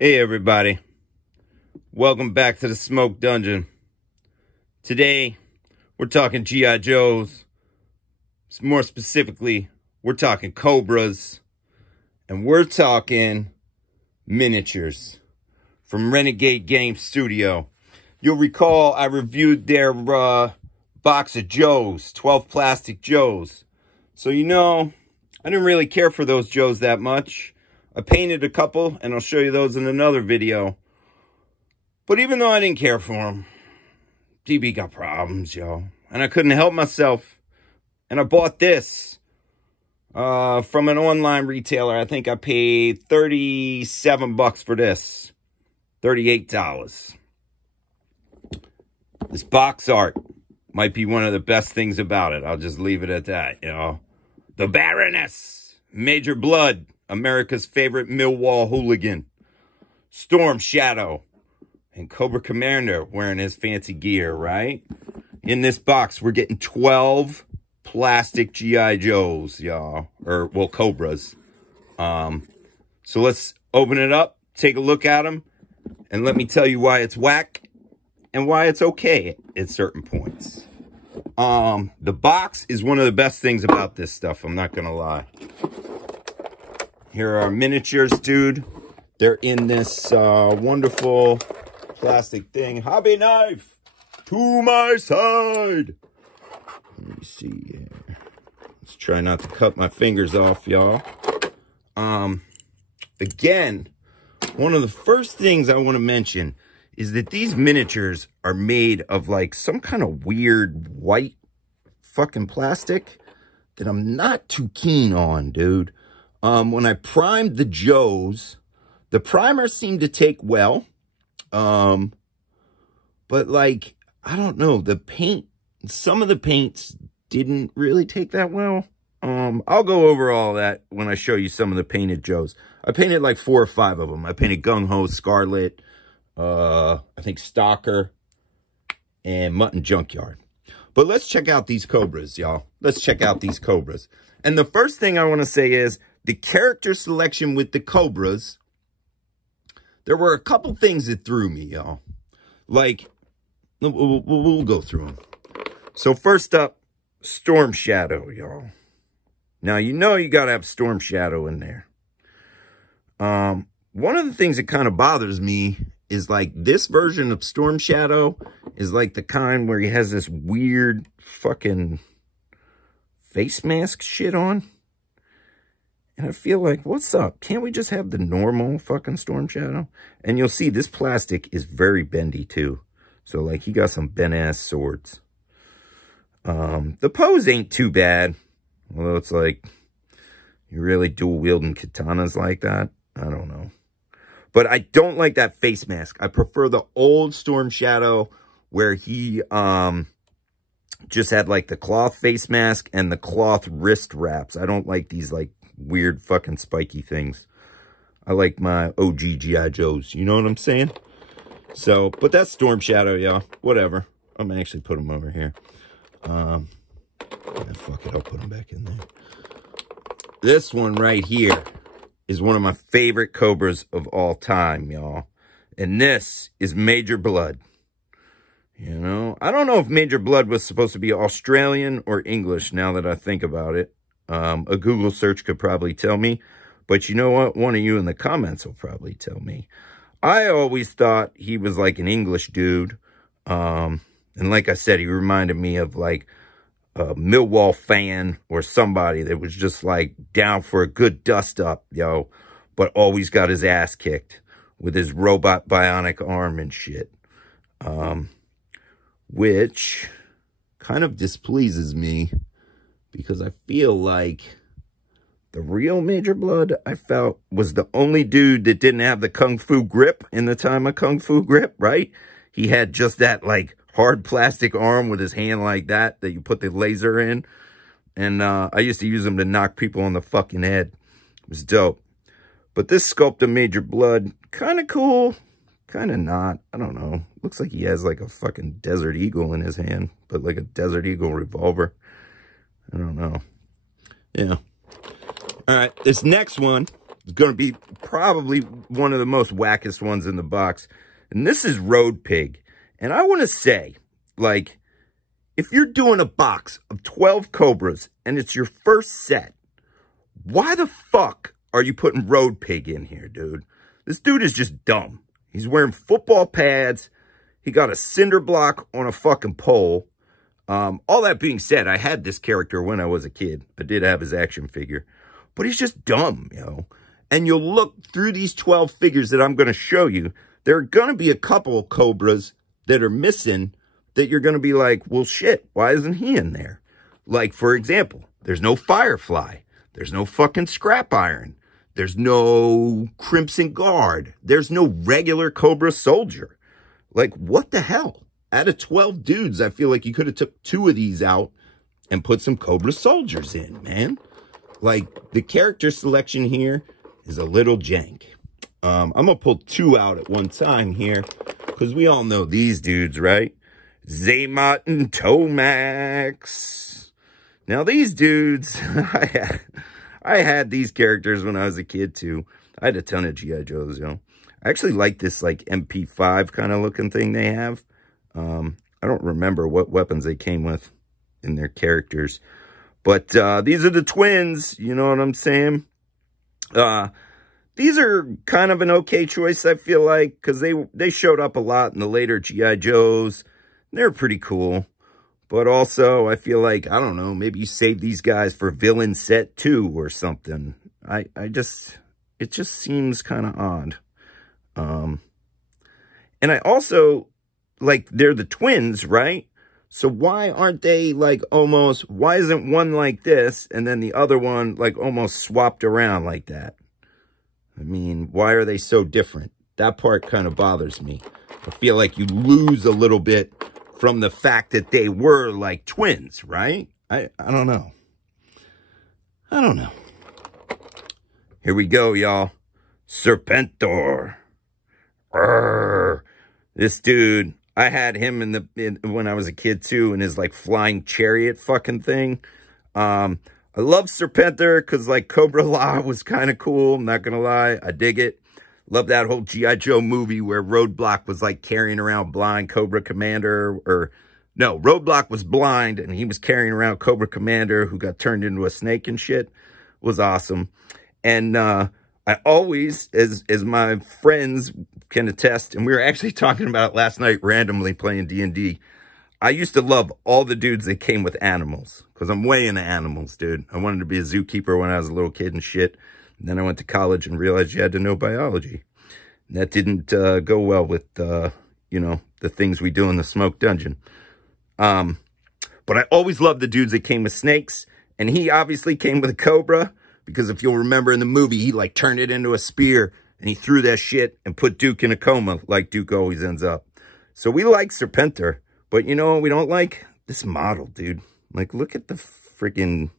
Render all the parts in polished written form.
Hey everybody, welcome back to the Smoke Dungeon. Today, we're talking G.I. Joes. More specifically, we're talking Cobras. And we're talking miniatures from Renegade Game Studio. You'll recall I reviewed their box of Joes, 12 plastic Joes. So you know, I didn't really care for those Joes that much. I painted a couple, and I'll show you those in another video. But even though I didn't care for them, DB got problems, yo. And I couldn't help myself. And I bought this from an online retailer. I think I paid 37 bucks for this. $38. This box art might be one of the best things about it. I'll just leave it at that, you know. The Baroness, Major Blood, America's favorite Millwall hooligan, Storm Shadow, and Cobra Commander wearing his fancy gear, right? In this box, we're getting 12 plastic G.I. Joes, y'all. Or, well, Cobras. So let's open it up, take a look at them, and let me tell you why it's whack and why it's okay at certain points. The box is one of the best things about this stuff, I'm not gonna lie. Here are miniatures, dude. They're in this wonderful plastic thing. Hobby knife to my side. Let me see here. Let's try not to cut my fingers off, y'all. Again, one of the first things I want to mention is that these miniatures are made of like some kind of weird white fucking plastic that I'm not too keen on, dude. When I primed the Joes, the primer seemed to take well. But like, I don't know, the paint, some of the paints didn't really take that well. I'll go over all that when I show you some of the painted Joes. I painted like 4 or 5 of them. I painted Gung Ho, Scarlet, I think Stalker, and Mutton Junkyard. But let's check out these Cobras, y'all. Let's check out these Cobras. And the first thing I want to say is, the character selection with the Cobras, there were a couple things that threw me, y'all. Like, we'll go through them. So first up, Storm Shadow, y'all. Now, you know you got to have Storm Shadow in there. One of the things that kind of bothers me is like this version of Storm Shadow is like the kind where he has this weird fucking face mask shit on. And I feel like, what's up? Can't we just have the normal fucking Storm Shadow? And you'll see this plastic is very bendy too. So like he got some bent-ass swords. The pose ain't too bad. Although it's like, you really dual-wielding katanas like that? I don't know. But I don't like that face mask. I prefer the old Storm Shadow where he just had like the cloth face mask and the cloth wrist wraps. I don't like these like weird fucking spiky things. I like my OG G.I. Joes. You know what I'm saying? So, but that's Storm Shadow, y'all. Whatever. I'm gonna actually put them over here. Yeah, fuck it. I'll put them back in there. This one right here is one of my favorite Cobras of all time, y'all. And this is Major Blood. You know, I don't know if Major Blood was supposed to be Australian or English now that I think about it. A Google search could probably tell me. But you know what? One of you in the comments will probably tell me. I always thought he was like an English dude. And like I said, he reminded me of like a Millwall fan or somebody that was just like down for a good dust up, yo. But always got his ass kicked with his robot bionic arm and shit. Which kind of displeases me. Because I feel like the real Major Blood, I felt, was the only dude that didn't have the Kung Fu grip in the time of Kung Fu grip, right? He had just that, like, hard plastic arm with his hand like that you put the laser in. And I used to use him to knock people on the fucking head. It was dope. But this sculpt of Major Blood, kind of cool, kind of not. I don't know. Looks like he has, like, a fucking Desert Eagle in his hand. But, like, a Desert Eagle revolver. I don't know. Yeah. All right, this next one going to be probably one of the most wackest ones in the box. And this is Road Pig. And I want to say, like, if you're doing a box of 12 Cobras and it's your first set, why the fuck are you putting Road Pig in here, dude? This dude is just dumb. He's wearing football pads. He got a cinder block on a fucking pole. All that being said, I had this character when I was a kid. I did have his action figure. But he's just dumb, you know. And you'll look through these 12 figures that I'm going to show you. There are going to be a couple of Cobras that are missing that you're going to be like, well, shit, why isn't he in there? Like, for example, there's no Firefly. There's no fucking Scrap Iron. There's no Crimson Guard. There's no regular Cobra Soldier. Like, what the hell? Out of 12 dudes, I feel like you could have took 2 of these out and put some Cobra Soldiers in, man. Like, the character selection here is a little jank. I'm going to pull 2 out at one time here, because we all know these dudes, right? Zay Martin, Tomax. Now, these dudes, I had these characters when I was a kid, too. I had a ton of G.I. Joes, you know. I actually like this, like, MP5 kind of looking thing they have. I don't remember what weapons they came with in their characters. But these are the twins, you know what I'm saying? These are kind of an okay choice, I feel like, because they showed up a lot in the later G.I. Joes. They're pretty cool. But also, I feel like, I don't know, maybe you save these guys for Villain Set 2 or something. It just seems kind of odd. And I also, like, they're the twins, right? So why aren't they, like, almost, why isn't one like this and then the other one, like, almost swapped around like that? I mean, why are they so different? That part kind of bothers me. I feel like you lose a little bit from the fact that they were, like, twins, right? I don't know. I don't know. Here we go, y'all. Serpentor. This dude, I had him when I was a kid too, in his like flying chariot fucking thing. I love Serpentor because like Cobra La was kind of cool. I'm not gonna lie, I dig it. Love that whole G.I. Joe movie where Roadblock was like carrying around blind Cobra Commander, or no, Roadblock was blind and he was carrying around Cobra Commander who got turned into a snake and shit. Was awesome. And I always, as my friends can attest, and we were actually talking about it last night randomly playing D&D, I used to love all the dudes that came with animals, because I'm way into animals, dude. I wanted to be a zookeeper when I was a little kid and shit. And then I went to college and realized you had to know biology. And that didn't go well with, you know, the things we do in the smoke dungeon. But I always loved the dudes that came with snakes. And he obviously came with a cobra, because if you'll remember in the movie, he like turned it into a spear and he threw that shit and put Duke in a coma like Duke always ends up. So we like Serpentor, but you know what we don't like? This model, dude. Like, look at the freaking...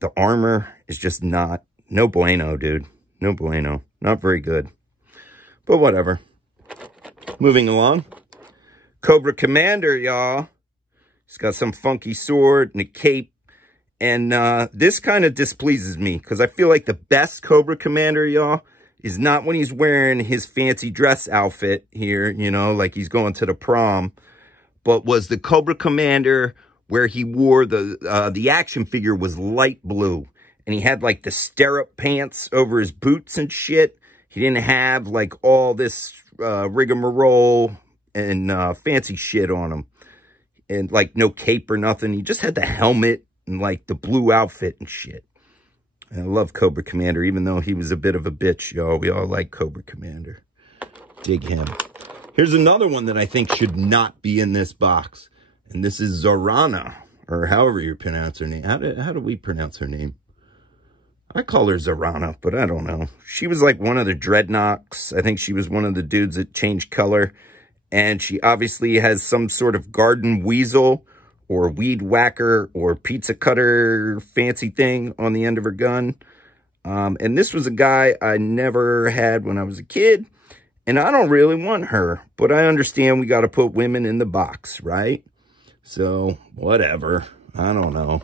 The armor is just not... No bueno, dude. No bueno. Not very good. But whatever. Moving along. Cobra Commander, y'all. He's got some funky sword and a cape. And this kind of displeases me, because I feel like the best Cobra Commander, y'all, is not when he's wearing his fancy dress outfit here, you know, like he's going to the prom, but was the Cobra Commander where he wore the action figure was light blue, and he had like the stirrup pants over his boots and shit. He didn't have like all this rigmarole and fancy shit on him, and like no cape or nothing. He just had the helmet and like the blue outfit and shit. And I love Cobra Commander, even though he was a bit of a bitch, y'all. We all like Cobra Commander. Dig him. Here's another one that I think should not be in this box. And this is Zarana, or however you pronounce her name. How do we pronounce her name? I call her Zarana, but I don't know. She was like one of the Dreadnoks. I think she was one of the dudes that changed color. And she obviously has some sort of garden weasel or weed whacker or pizza cutter fancy thing on the end of her gun. And this was a guy I never had when I was a kid. And I don't really want her, but I understand we got to put women in the box, right? So, whatever. I don't know.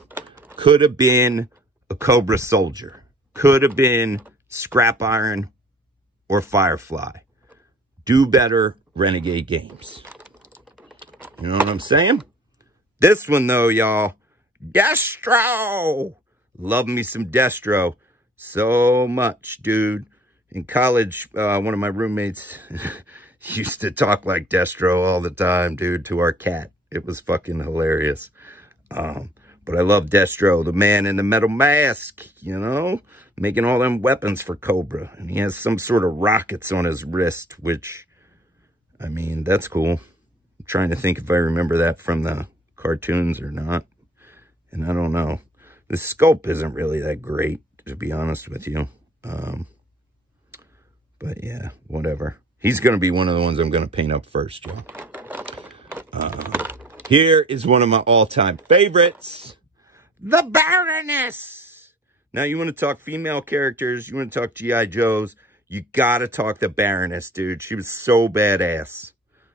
Could have been a Cobra Soldier. Could have been Scrap Iron or Firefly. Do better, Renegade Games. You know what I'm saying? This one, though, y'all. Destro! Love me some Destro. So much, dude. In college, one of my roommates used to talk like Destro all the time, dude, to our cat. It was fucking hilarious. But I love Destro, the man in the metal mask, you know? Making all them weapons for Cobra. And he has some sort of rockets on his wrist, which, I mean, that's cool. I'm trying to think if I remember that from the cartoons or not. And I don't know. The sculpt isn't really that great, to be honest with you. But yeah, whatever. He's going to be one of the ones I'm going to paint up first, y'all. Here is one of my all-time favorites. The Baroness! Now, you want to talk female characters, you want to talk G.I. Joes, you got to talk the Baroness, dude. She was so badass.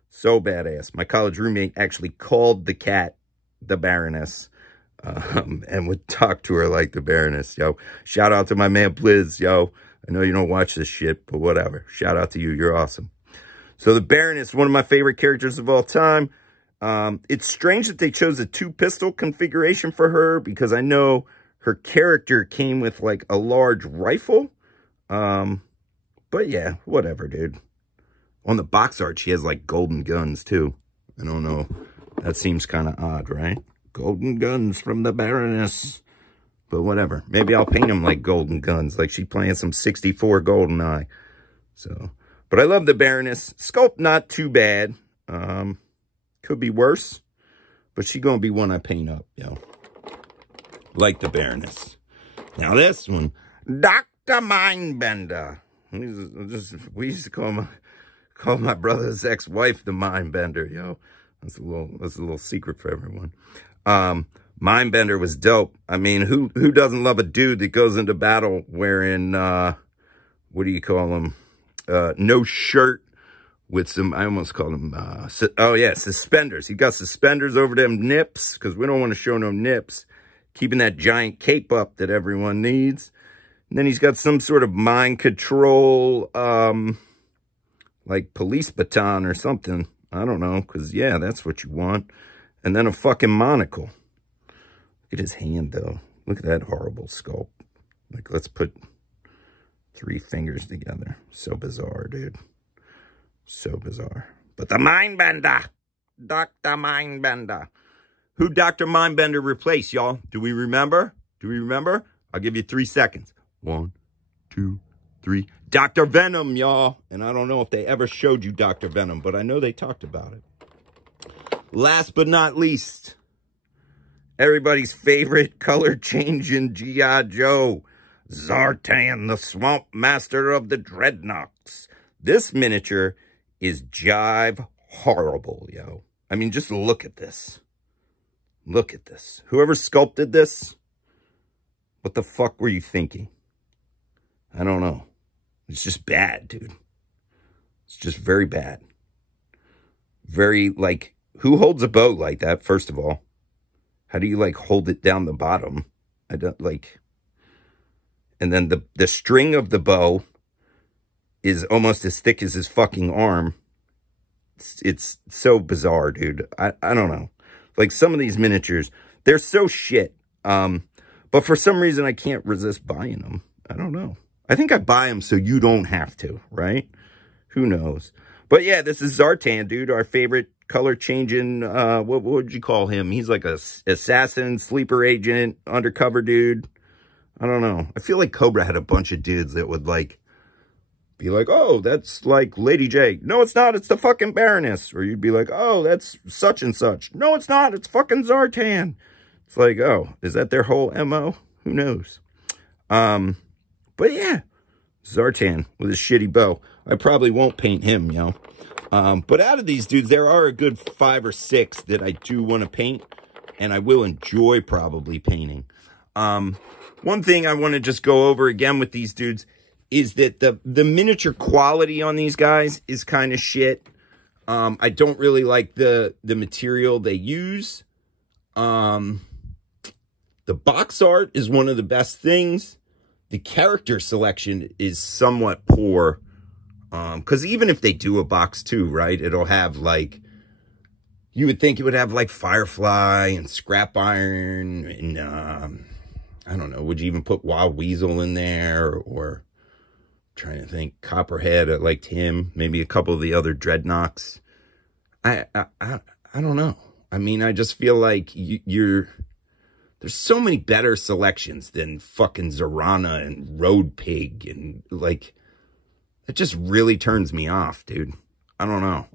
So badass. My college roommate actually called the cat the Baroness. And would talk to her like the Baroness, yo. Shout out to my man Blizz, yo. I know you don't watch this shit, but whatever. Shout out to you. You're awesome. So the Baroness, one of my favorite characters of all time. It's strange that they chose a 2-pistol configuration for her because I know her character came with like a large rifle. But yeah, whatever, dude. On the box art, she has like golden guns too. I don't know. That seems kind of odd, right? Golden guns from the Baroness. But whatever. Maybe I'll paint them like golden guns. Like she playing some 64 GoldenEye. So, but I love the Baroness. Sculpt not too bad. Could be worse. But she gonna be one I paint up, yo. Like the Baroness. Now this one. Dr. Mindbender. We used to call my brother's ex-wife the Mindbender, yo. That's a little secret for everyone. Mindbender was dope. I mean, who doesn't love a dude that goes into battle wearing, what do you call them? No shirt with some, I almost called them, oh yeah, suspenders. He got suspenders over them nips because we don't want to show no nips. Keeping that giant cape up that everyone needs. And then he's got some sort of mind control, like police baton or something. I don't know, because, yeah, that's what you want. And then a fucking monocle. Look at his hand, though. Look at that horrible sculpt. Like, let's put 3 fingers together. So bizarre, dude. So bizarre. But the Mindbender. Dr. Mindbender. Who Dr. Mindbender replaced, y'all? Do we remember? Do we remember? I'll give you 3 seconds. 1, 2, 3. Dr. Venom, y'all. And I don't know if they ever showed you Dr. Venom, but I know they talked about it. Last but not least, everybody's favorite color-changing G.I. Joe, Zartan, the Swamp Master of the Dreadnoks. This miniature is jive horrible, yo. I mean, just look at this. Look at this. Whoever sculpted this, what the fuck were you thinking? I don't know. It's just bad, dude. It's just very bad. Very, like, who holds a bow like that, first of all? How do you, like, hold it down the bottom? I don't, like... And then the string of the bow is almost as thick as his fucking arm. It's so bizarre, dude. I don't know. Like, some of these miniatures, they're so shit. But for some reason, I can't resist buying them. I don't know. I think I buy them so you don't have to, right? Who knows? But yeah, this is Zartan, dude. Our favorite color-changing, what would you call him? He's like a assassin, sleeper agent, undercover dude. I don't know. I feel like Cobra had a bunch of dudes that would, like, be like, oh, that's, like, Lady J. No, it's not. It's the fucking Baroness. Or you'd be like, oh, that's such and such. No, it's not. It's fucking Zartan. It's like, oh, is that their whole MO? Who knows? But yeah, Zartan with his shitty bow. I probably won't paint him, yo. But out of these dudes, there are a good 5 or 6 that I do want to paint. And I will enjoy probably painting. One thing I want to just go over again with these dudes is that the miniature quality on these guys is kind of shit. I don't really like the material they use. The box art is one of the best things. the character selection is somewhat poor. Because even if they do a box 2, right, it'll have, like, you would think it would have, like, Firefly and Scrap Iron and, I don't know, would you even put Wild Weasel in there? Or, I'm trying to think, Copperhead, I liked him. Maybe a couple of the other Dreadnoks. I don't know. I mean, I just feel like there's so many better selections than fucking Zorana and Road Pig, and, like, it just really turns me off, dude. I don't know.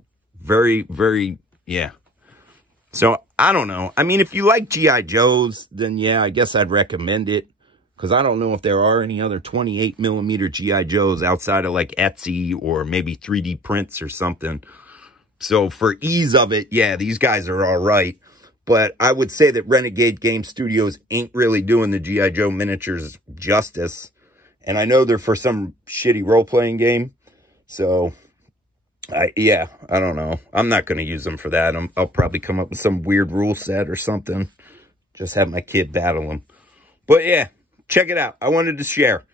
Very, very, yeah. So, I don't know. I mean, if you like G.I. Joes, then yeah, I guess I'd recommend it. Because I don't know if there are any other 28mm G.I. Joes outside of, like, Etsy or maybe 3D prints or something. So, for ease of it, yeah, these guys are all right. But I would say that Renegade Game Studios ain't really doing the G.I. Joe miniatures justice. And I know they're for some shitty role-playing game. So, yeah, I don't know. I'm not going to use them for that. I'll probably come up with some weird rule set or something. Just have my kid battle them. But yeah, check it out. I wanted to share.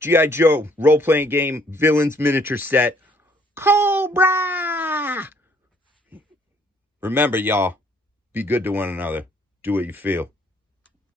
G.I. Joe role-playing game villains miniature set. Cobra! Remember, y'all, be good to one another. Do what you feel.